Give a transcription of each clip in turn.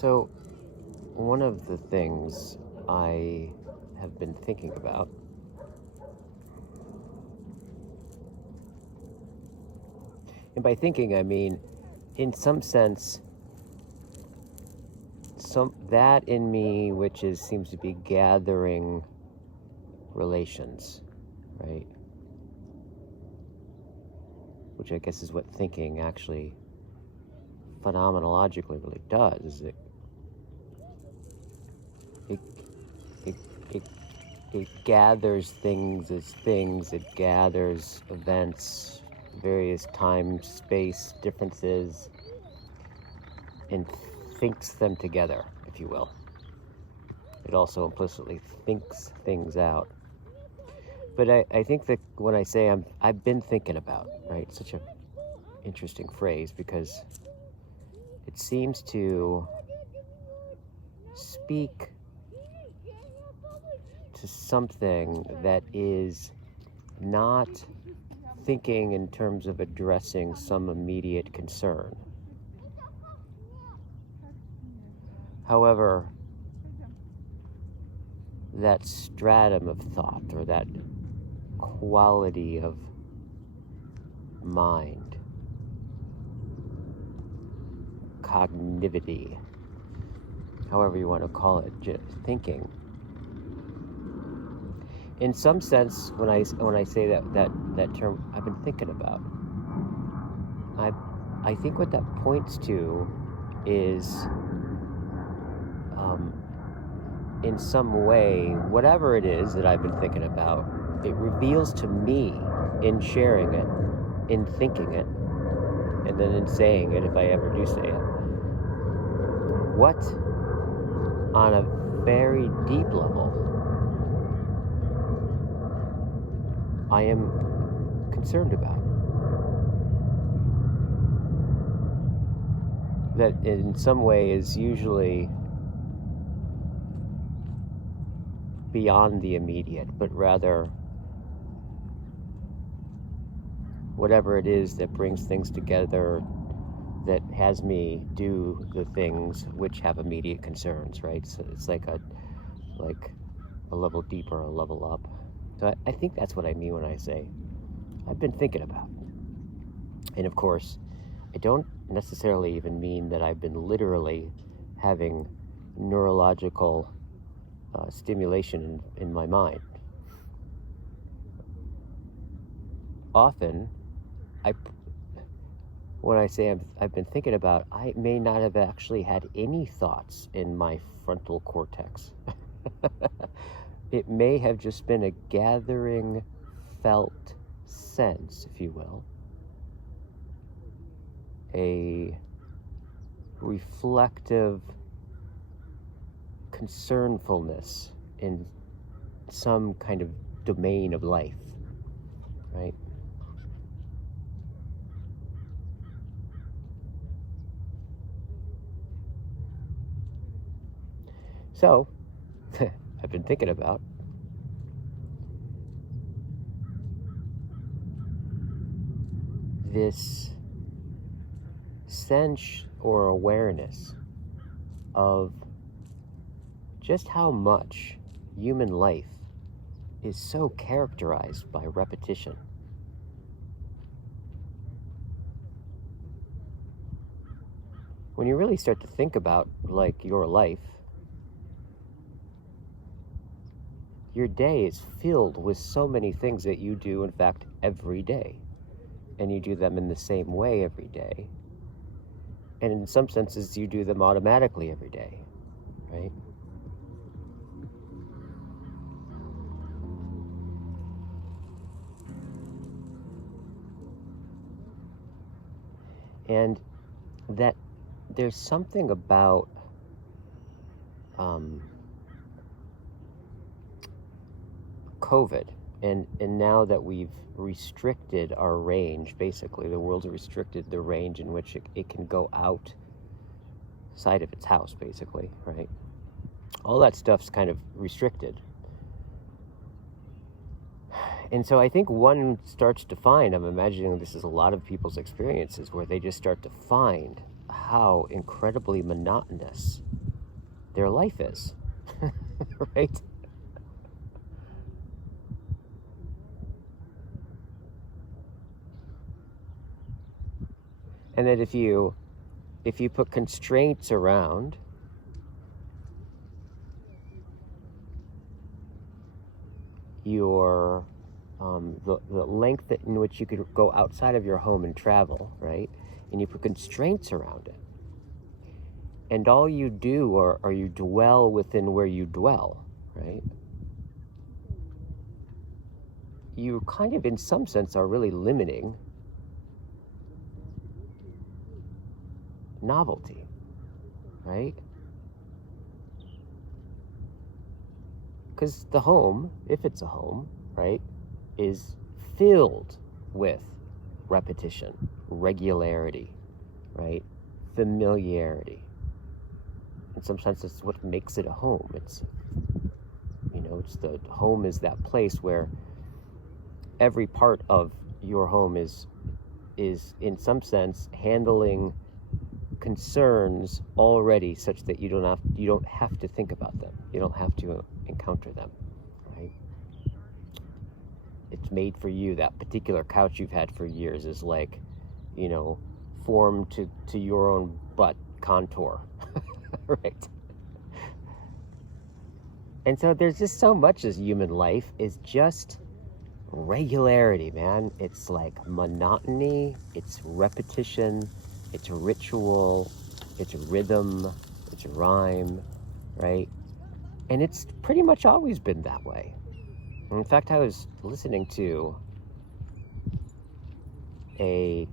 So, one of the things I have been thinking about, and by thinking I mean, in some sense, some that in me which is seems to be gathering relations, right? Which I guess is what thinking actually phenomenologically really does. Is it it it, it gathers things as things. It gathers events, various time space differences, and thinks them together, if you will. It also implicitly thinks things out. But I think that when I say I've been thinking about, right, such a interesting phrase because it seems to speak to something that is not thinking in terms of addressing some immediate concern. However, that stratum of thought or that quality of mind, cognivity, however you want to call it, just thinking. In some sense, when I say that term, I've been thinking about. I think what that points to is, in some way, whatever it is that I've been thinking about, it reveals to me in sharing it, in thinking it, and then in saying it, if I ever do say it, what on a very deep level I am concerned about. That in some way is usually beyond the immediate, but rather whatever it is that brings things together, that has me do the things which have immediate concerns, right? So it's like a level deeper, a level up. So I think that's what I mean when I say I've been thinking about. And of course, I don't necessarily even mean that I've been literally having neurological stimulation in my mind. Often, when I say I've been thinking about, I may not have actually had any thoughts in my frontal cortex. It may have just been a gathering, felt sense, if you will, a reflective concernfulness in some kind of domain of life, right? So, I've been thinking about this sense or awareness of just how much human life is so characterized by repetition. When you really start to think about like your life, your day is filled with so many things that you do, in fact, every day. And you do them in the same way every day. And in some senses, you do them automatically every day, right? And that there's something about COVID, and now that we've restricted our range, basically, the world's restricted the range in which it can go outside of its house, basically, right? All that stuff's kind of restricted. And so I think one starts to find, I'm imagining this is a lot of people's experiences, where they just start to find how incredibly monotonous their life is, right? And that if you put constraints around your the length that in which you could go outside of your home and travel, right? And you put constraints around it, and all you do or you dwell within where you dwell, right? You kind of, in some sense, are really limiting novelty, right? Because the home, if it's a home, right, is filled with repetition, regularity, right, familiarity. In some sense, it's what makes it a home. It's, it's the home is that place where every part of your home is in some sense handling concerns already, such that you don't have to think about them. You don't have to encounter them, right? It's made for you. That particular couch you've had for years is like, formed to your own butt contour, right? And so there's just so much as human life is just regularity, man. It's like monotony, it's repetition, it's ritual, it's rhythm, it's rhyme, right? And it's pretty much always been that way. In fact, I was listening to a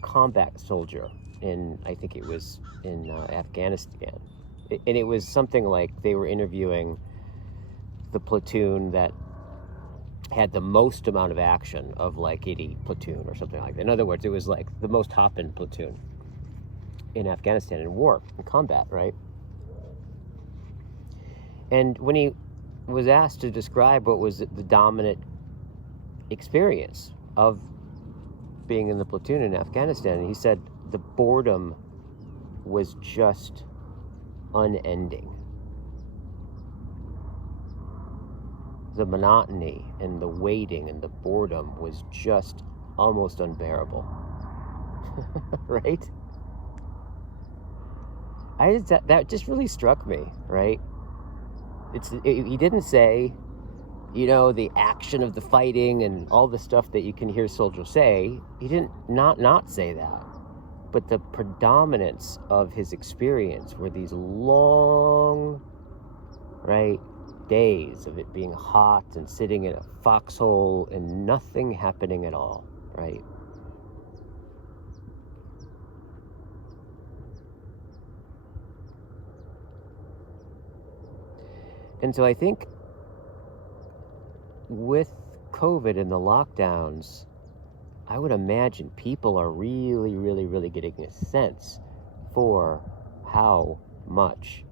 combat soldier I think it was in Afghanistan. And it was something like they were interviewing the platoon that had the most amount of action of like 80 platoon or something like that. In other words, it was like the most hop-in platoon in Afghanistan in war, in combat, right? And when he was asked to describe what was the dominant experience of being in the platoon in Afghanistan, he said the boredom was just unending. The monotony and the waiting and the boredom was just almost unbearable. Right? That just really struck me, right? He didn't say, the action of the fighting and all the stuff that you can hear soldiers say. He didn't not say that. But the predominance of his experience were these long, right, days of it being hot and sitting in a foxhole and nothing happening at all, right? And so I think with COVID and the lockdowns, I would imagine people are really, really, really getting a sense for how much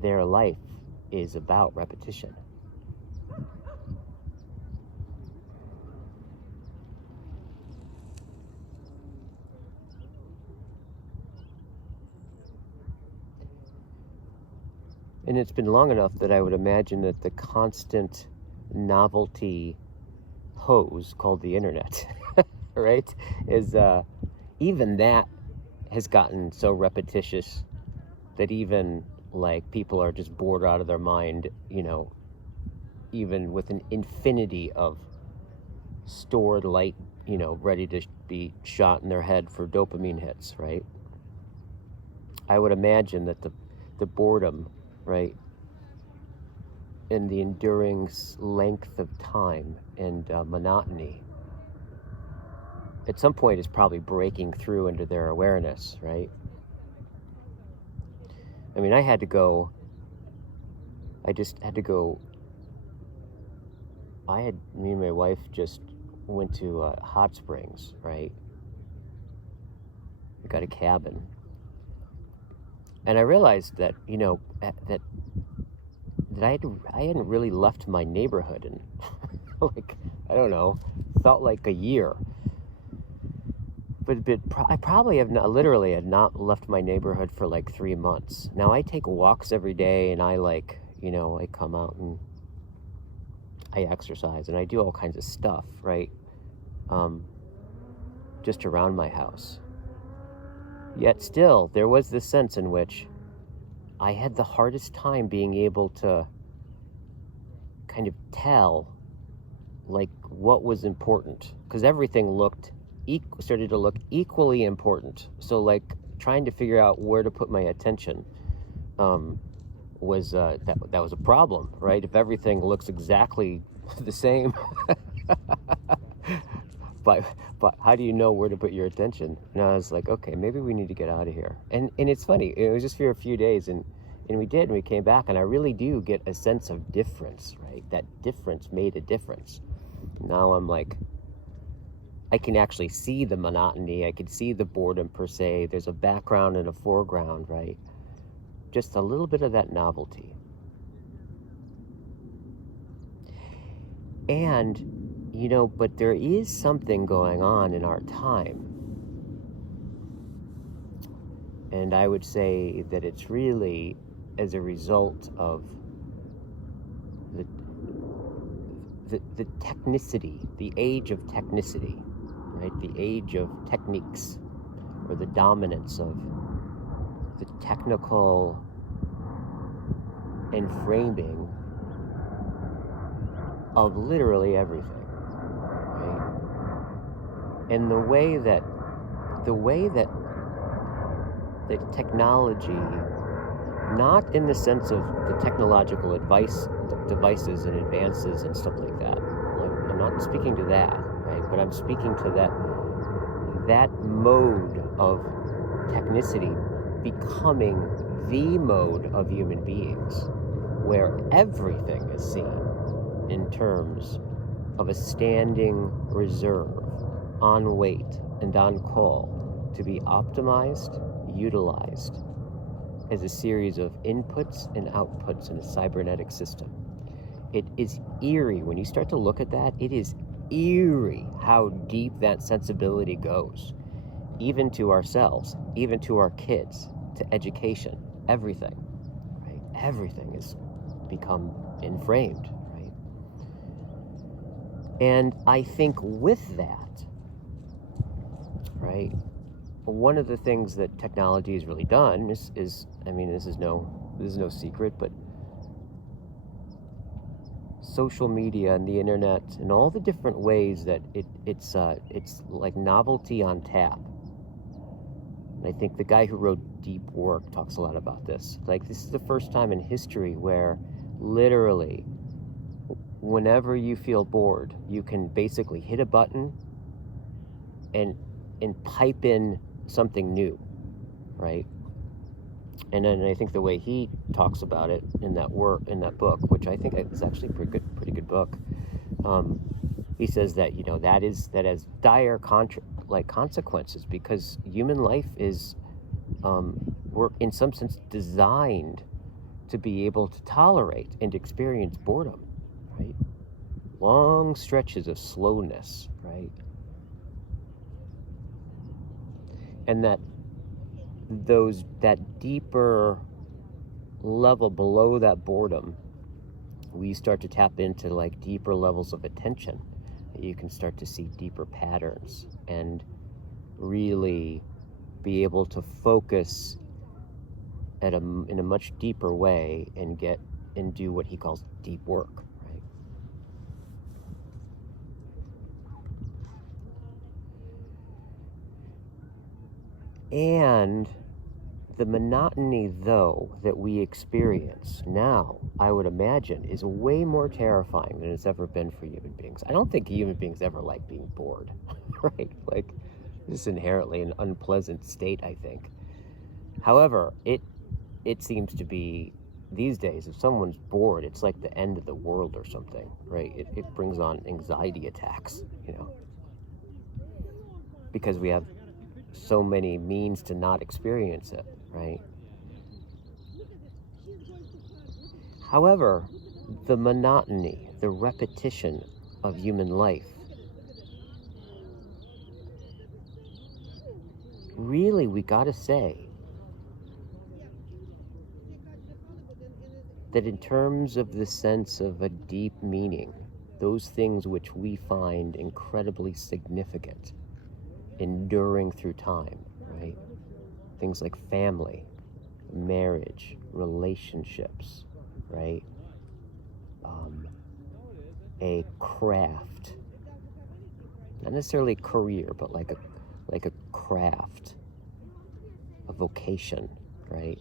their life is about repetition. And it's been long enough that I would imagine that the constant novelty hose called the internet, right, is even that has gotten so repetitious that even like people are just bored out of their mind, even with an infinity of stored light, ready to be shot in their head for dopamine hits, right? I would imagine that the boredom, right, and the enduring length of time and monotony at some point is probably breaking through into their awareness, right? I mean, I just had to go. Me and my wife just went to Hot Springs, right? We got a cabin. And I realized that, that I hadn't really left my neighborhood in, like, I don't know, felt like a year. I probably have not, literally had not left my neighborhood for like 3 months. Now I take walks every day, and I I come out and I exercise and I do all kinds of stuff, right? Um, just around my house. Yet still, there was this sense in which I had the hardest time being able to kind of tell like what was important, because everything started to look equally important. So like trying to figure out where to put my attention was that was a problem, right? If everything looks exactly the same, but how do you know where to put your attention? And I was like, okay, maybe we need to get out of here. And it's funny, it was just for a few days, and we did, and we came back, and I really do get a sense of difference, right? That difference made a difference. Now I'm like, I can actually see the monotony, I can see the boredom per se. There's a background and a foreground, right? Just a little bit of that novelty. And but there is something going on in our time. And I would say that it's really as a result of the technicity, the age of technicity, right? The age of techniques, or the dominance of the technical and framing of literally everything, right? And the way that the technology, not in the sense of the technological devices and advances and stuff like that. Like, I'm not speaking to that, right? But I'm speaking to that mode of technicity becoming the mode of human beings, where everything is seen in terms of a standing reserve on wait and on call to be optimized, utilized as a series of inputs and outputs in a cybernetic system. It is eerie. When you start to look at that, it is eerie how deep that sensibility goes, even to ourselves, even to our kids, to education, everything, right? Everything has become inframed, right? And I think with that, right, one of the things that technology has really done is I mean, this is no secret, but social media and the internet and all the different ways that it's like novelty on tap. And I think the guy who wrote Deep Work talks a lot about this. Like, this is the first time in history where literally whenever you feel bored, you can basically hit a button and pipe in something new, right? And then I think the way he talks about it in that book, which I think is actually a pretty good book, he says that that has dire consequences, because human life is we're in some sense designed to be able to tolerate and experience boredom, right? Long stretches of slowness, right? And that deeper level below that boredom, we start to tap into like deeper levels of attention. You can start to see deeper patterns and really be able to focus in a much deeper way and do what he calls deep work, right? And the monotony, though, that we experience now, I would imagine, is way more terrifying than it's ever been for human beings. I don't think human beings ever like being bored, right? Like, this is inherently an unpleasant state, I think. However, it seems to be, these days, if someone's bored, it's like the end of the world or something, right? It brings on anxiety attacks, because we have so many means to not experience it, right? However, the monotony, the repetition of human life really, we gotta say that in terms of the sense of a deep meaning, those things which we find incredibly significant, enduring through time, right? Things like family, marriage, relationships, right? A craft, not necessarily a career, but like a craft, a vocation, right?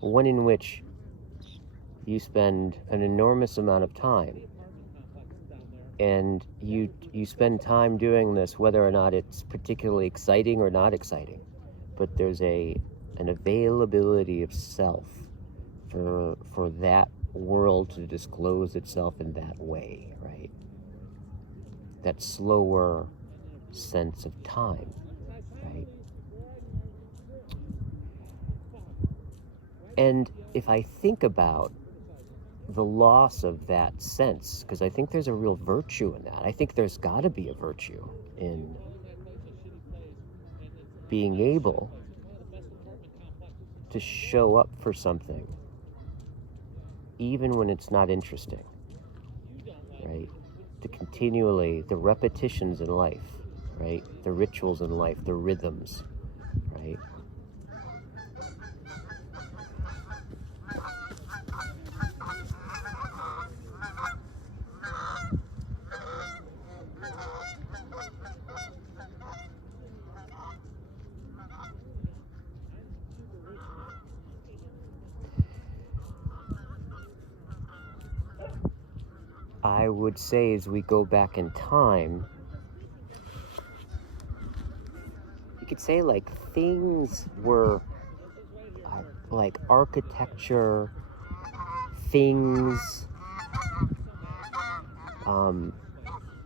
One in which you spend an enormous amount of time, and you spend time doing this whether or not it's particularly exciting or not exciting, but there's an availability of self for that world to disclose itself in that way, right? That slower sense of time, right? And if I think about the loss of that sense, because I think there's a real virtue in that. I think there's got to be a virtue in being able to show up for something even when it's not interesting, right? To continually, the repetitions in life, right? The rituals in life, the rhythms, right? I would say as we go back in time, you could say like things were like architecture, things,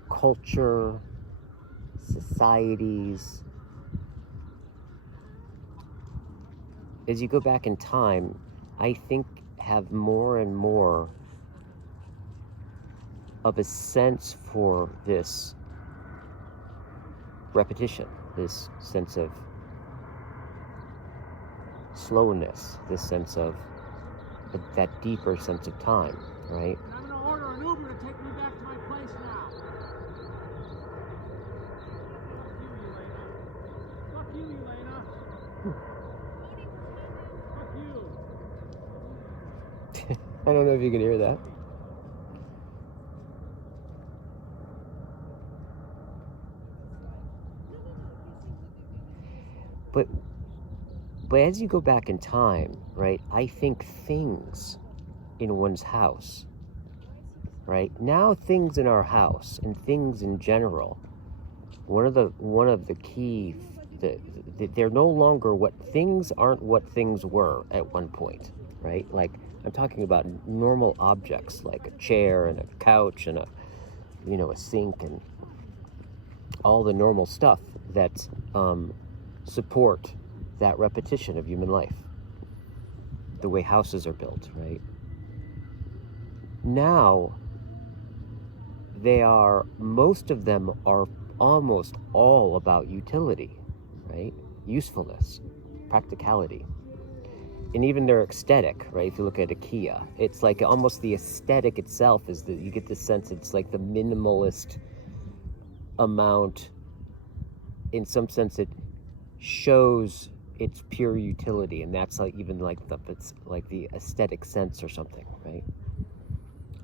culture, societies. As you go back in time, I think have more and more of a sense for this repetition, this sense of slowness, this sense of that deeper sense of time, right? I'm going to order an Uber to take me back to my place now. Fuck you, Elena. Fuck you. I don't know if you can hear that. But as you go back in time, right, I think things in one's house, right? Now things in our house and things in general, one of the key, they're no longer things aren't what things were at one point, right? Like I'm talking about normal objects like a chair and a couch and a sink and all the normal stuff that support that repetition of human life, the way houses are built, right? Now, most of them are almost all about utility, right? Usefulness, practicality. And even their aesthetic, right? If you look at IKEA, it's like almost the aesthetic itself you get the sense it's like the minimalist amount. In some sense, it shows its pure utility, and that's like even like it's like the aesthetic sense or something, right?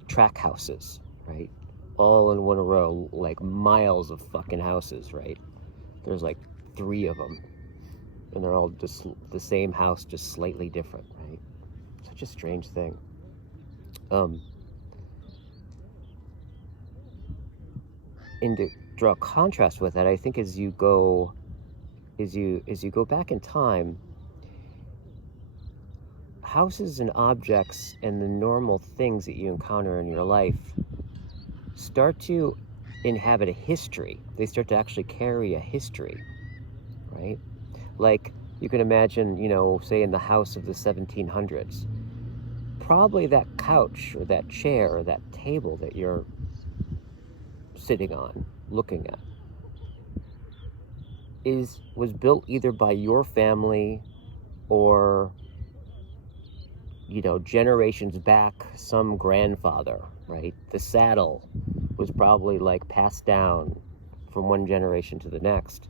Track houses, right? All in one row, like miles of fucking houses, right? There's like 3 of them, and they're all just the same house, just slightly different, right? Such a strange thing. And to draw a contrast with that, I think as you go back in time, houses and objects and the normal things that you encounter in your life start to inhabit a history. They start to actually carry a history, right? Like you can imagine, say in the house of the 1700s, probably that couch or that chair or that table that you're sitting on, looking at, was built either by your family or, generations back, some grandfather, right? The saddle was probably like passed down from one generation to the next.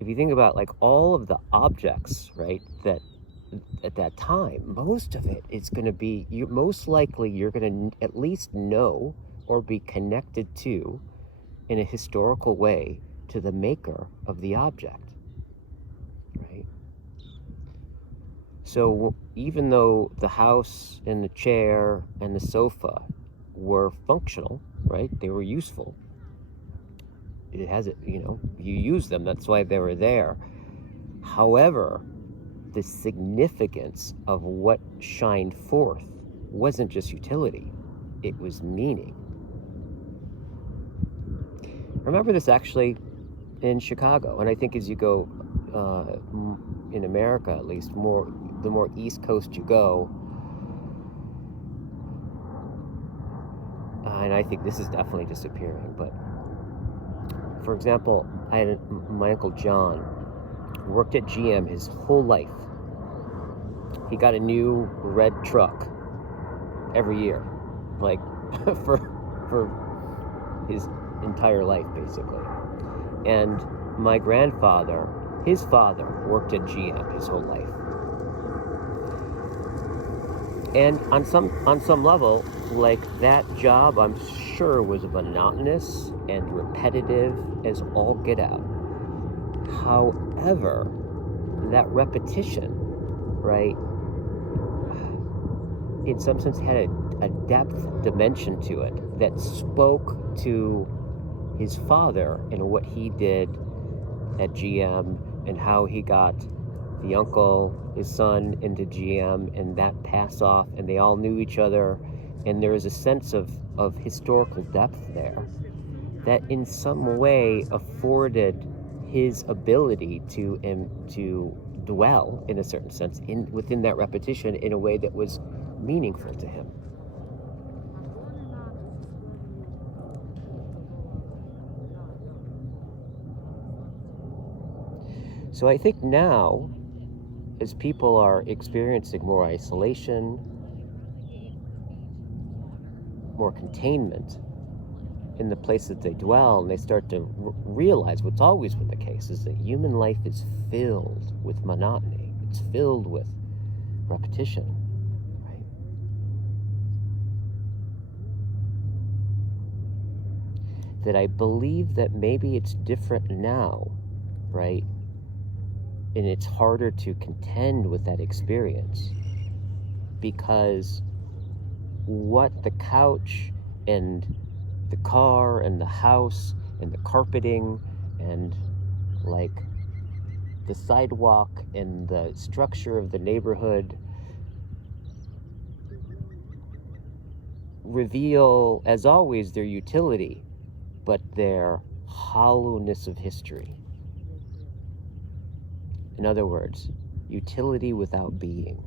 If you think about like all of the objects, right, that at that time, most of it is going to be, most likely you're going to at least know or be connected to in a historical way to the maker of the object, right? So even though the house and the chair and the sofa were functional, right? They were useful. It has it, you use them. That's why they were there. However, the significance of what shined forth wasn't just utility, it was meaning. I remember this actually in Chicago, and I think as you go in America, at least, the more East Coast you go, and I think this is definitely disappearing, but for example, I had my Uncle John worked at GM his whole life. He got a new red truck every year, like for his entire life, basically. And my grandfather, his father, worked at GM his whole life. And on some level, like that job, I'm sure was monotonous and repetitive as all get out. However, that repetition, right, in some sense had a depth dimension to it that spoke to his father and what he did at GM and how he got the uncle, his son, into GM, and that pass off, and they all knew each other, and there is a sense of historical depth there that in some way afforded his ability to dwell, in a certain sense, within that repetition in a way that was meaningful to him. So I think now, as people are experiencing more isolation, more containment in the place that they dwell, and they start to realize what's always been the case is that human life is filled with monotony. It's filled with repetition, right? That I believe that maybe it's different now, right? And it's harder to contend with that experience because what the couch and the car and the house and the carpeting and like the sidewalk and the structure of the neighborhood reveal, as always, their utility, but their hollowness of history. In other words, utility without being.